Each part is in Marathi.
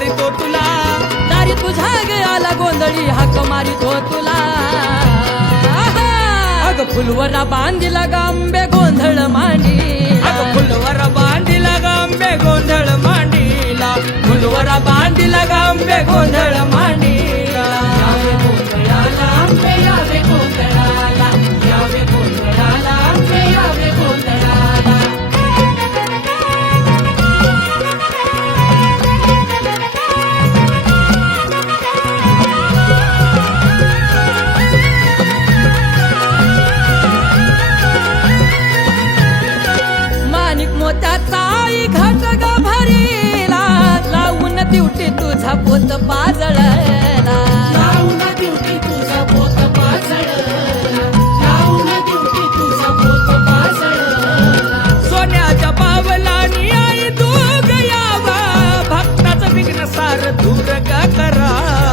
मारितो तुला, दारी तुझ्या गयाला गोंधळी हाक मारितो तुला. अग फुलवरा बांधिला गांबे गोंधळ मांडीला, अग फुलवर बांधिला गांबे गोंधळ मांडीला, फुलवर बांधिला गांबे गोंधळ मांडीला. यावे गोंधळाला आंबे यावे गोंधळाला, यावे गोंधळाला आंबे यावे गोंधळाला. माणिक मोत्याचा आई घाट ग भरीला, लावून दिवटी तुझा पोत पाजळला, लावून दिवटी तुझा पोत पाजळला, लावून दिवटी तुझा पोत पाजळला. सोन्याच्या पावलानी आई तू गयावा, भक्ताचं विघ्न सार दूर का करा.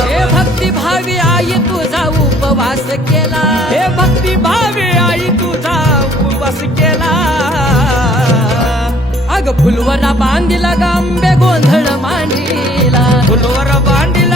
हे भक्ती भावी आई तुझा उपवास केला, हे भक्ती भावे आई तुझा उपवास केला. अग फुलवरा बांधिला गांबे गोंधळ मांडीला, फुलवर